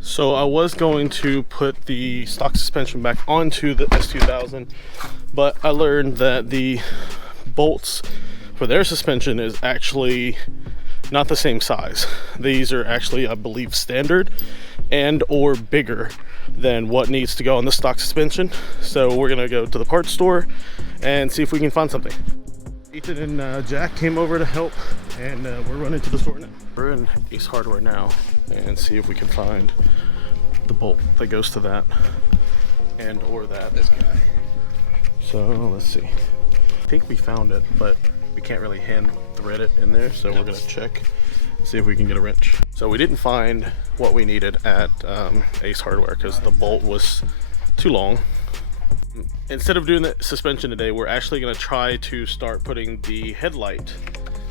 So I was going to put the stock suspension back onto the S2000, but I learned that the bolts for their suspension is actually not the same size. These are actually, I believe, standard and or bigger than what needs to go on the stock suspension. So we're gonna go to the parts store and see if we can find something. Ethan and Jack came over to help, and we're running to the store now. We're in Ace Hardware now and see if we can find the bolt that goes to that and or that. This guy. So let's see. I think we found it, but we can't really hand thread it in there, so we're gonna check, see if we can get a wrench. So we didn't find what we needed at Ace Hardware because the bolt was too long. Instead of doing the suspension today, we're actually going to try to start putting the headlight,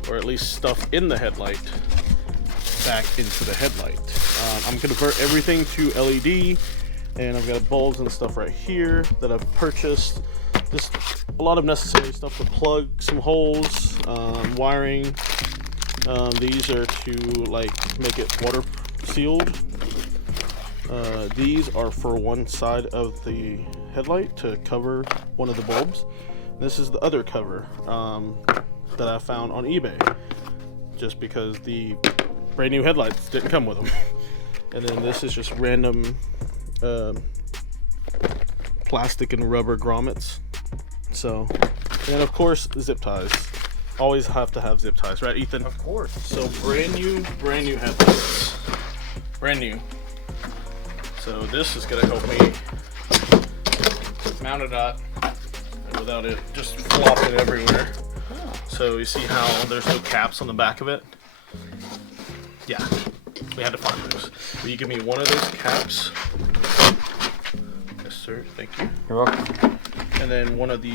or at least stuff in the headlight, back into the headlight. I'm going to convert everything to LED, and I've got bulbs and stuff right here that I've purchased. Just a lot of necessary stuff to plug some holes, wiring. These are to like make it water sealed. These are for one side of the headlight to cover one of the bulbs. This is the other cover that I found on eBay, just because the brand new headlights didn't come with them. And then this is just random plastic and rubber grommets. So, and of course zip ties. Always have to have zip ties, right, Ethan? Of course. So brand new headlights, brand new. So this is gonna help me mount it up without it just flopping everywhere. Oh. So you see how there's no caps on the back of it? Yeah, we had to find those. Will you give me one of those caps? Yes, sir. Thank you. You're welcome. And then one of the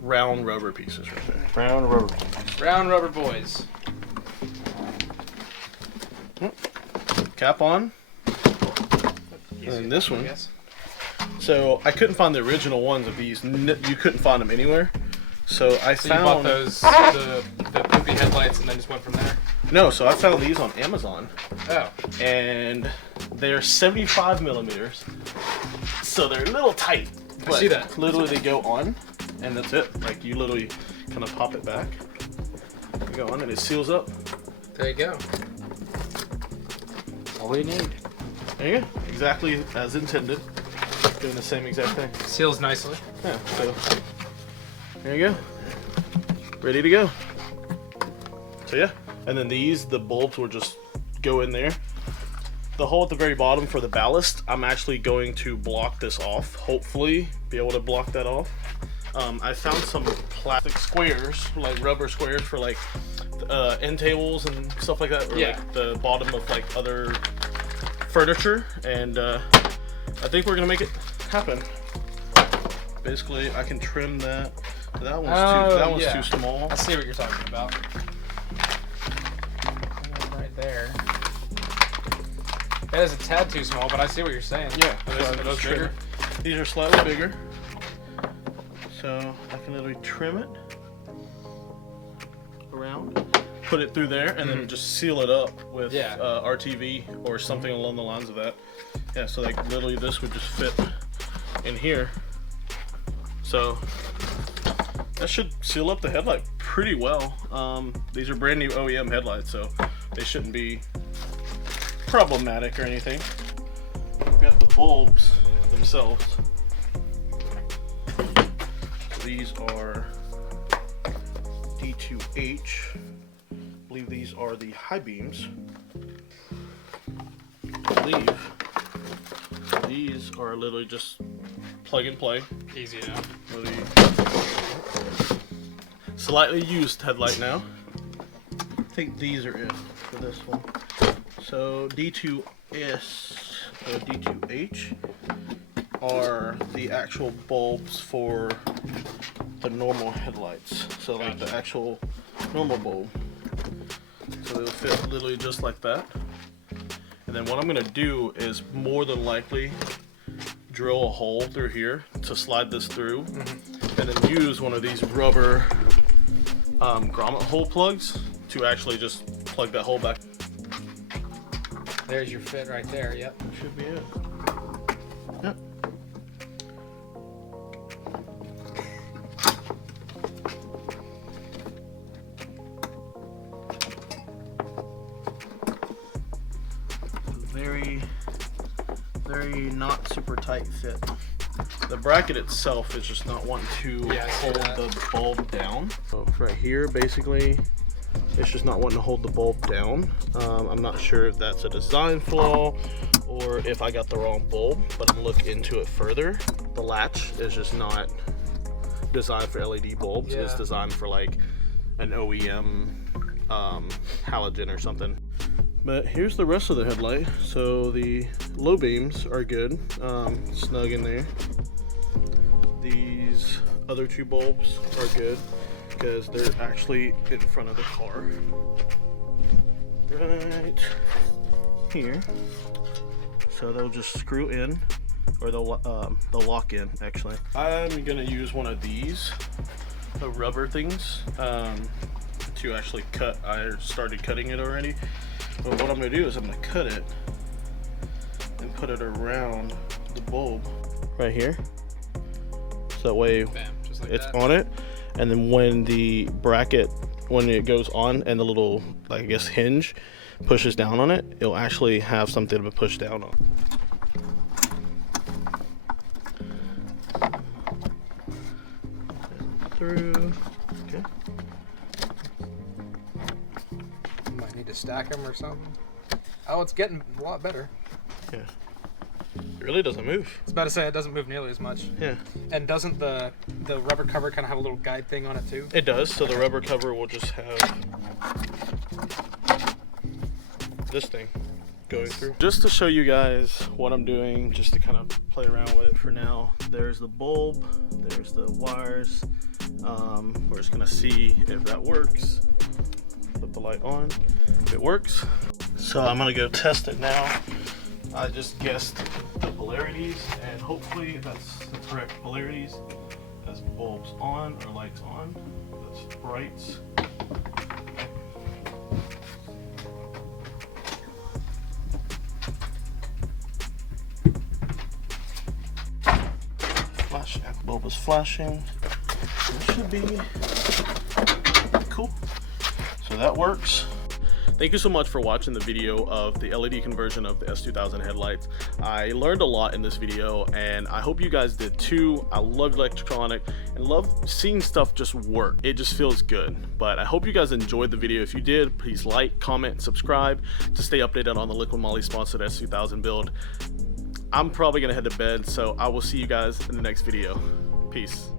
round rubber pieces right there. Round rubber. Round rubber boys. Cap on. And this one. So I couldn't find the original ones of these. You couldn't find them anywhere. So I found. You bought those the poopy headlights and then just went from there. No, so I found these on Amazon. Oh. And they're 75 millimeters. So they're a little tight. I see that. Literally they go on, and that's it. Like you literally kind of pop it back. You go on, and it seals up. There you go. All you need. There you go. Exactly as intended. Doing the same exact thing. Seals nicely. Yeah, so there you go. Ready to go. So yeah, and then the bulbs will just go in there. The hole at the very bottom for the ballast, I'm actually going to block this off. Hopefully be able to block that off. I found some plastic squares, like rubber squares for like end tables and stuff like that, or like the bottom of like other furniture, and I think we're gonna make it happen. Basically, I can trim that. That one's too small. I see what you're talking about. Right there. That is a tad too small, but I see what you're saying. Yeah, those bigger. These are slightly bigger, so I can literally trim it around, put it through there, and then just seal it up with RTV or something along the lines of that. Yeah, so like literally this would just fit in here. So that should seal up the headlight pretty well. These are brand new OEM headlights, so they shouldn't be problematic or anything. We've got the bulbs themselves. These are D2H. I believe these are the high beams. I believe these are literally just plug and play. Easy enough. Slightly used headlight now. I think these are it for this one. So D2S or D2H are the actual bulbs for the normal headlights. So like the actual normal bulb. So they'll fit literally just like that. And then what I'm gonna do is more than likely drill a hole through here to slide this through, and then use one of these rubber grommet hole plugs to actually just plug that hole back. There's your fit right there. Yep. That should be it. Yep. Very not super tight fit. The bracket itself is just not wanting to hold the bulb down. So right here, basically, it's just not wanting to hold the bulb down. I'm not sure if that's a design flaw or if I got the wrong bulb, but I'm looking into it further. The latch is just not designed for LED bulbs. It's designed for like an OEM halogen or something. But here's the rest of the headlight. So the low beams are good, snug in there. These other two bulbs are good because they're actually in front of the car. Right here. So they'll just screw in, or they'll lock in actually. I'm gonna use one of these, the rubber things, to actually cut. I started cutting it already. But what I'm going to do is I'm going to cut it and put it around the bulb right here. So that way just like it's on it. And then when the bracket, when it goes on and the little, like, I guess, hinge pushes down on it, it'll actually have something to push down on. Through. Okay. Need to stack them or something. Oh, it's getting a lot better. Yeah. It really doesn't move. I was about to say it doesn't move nearly as much. Yeah. And doesn't the rubber cover kind of have a little guide thing on it too? It does. So the rubber cover will just have this thing going through. Just to show you guys what I'm doing, just to kind of play around with it for now. There's the bulb. There's the wires. We're just gonna see if that works. Put the light on. If it works. So I'm gonna go test it now. I just guessed the polarities, and hopefully that's the correct polarities. That's bulbs on or lights on. That's brights. Flashing. Bulb is flashing. It should be cool. So that works. Thank you so much for watching the video of the LED conversion of the S2000 headlights. I learned a lot in this video, and I hope you guys did too. I love electronic and love seeing stuff just work. It just feels good. But I hope you guys enjoyed the video. If you did, please like, comment, and subscribe to stay updated on the Liqui Moly sponsored S2000 build. I'm probably gonna head to bed, so I will see you guys in the next video. Peace.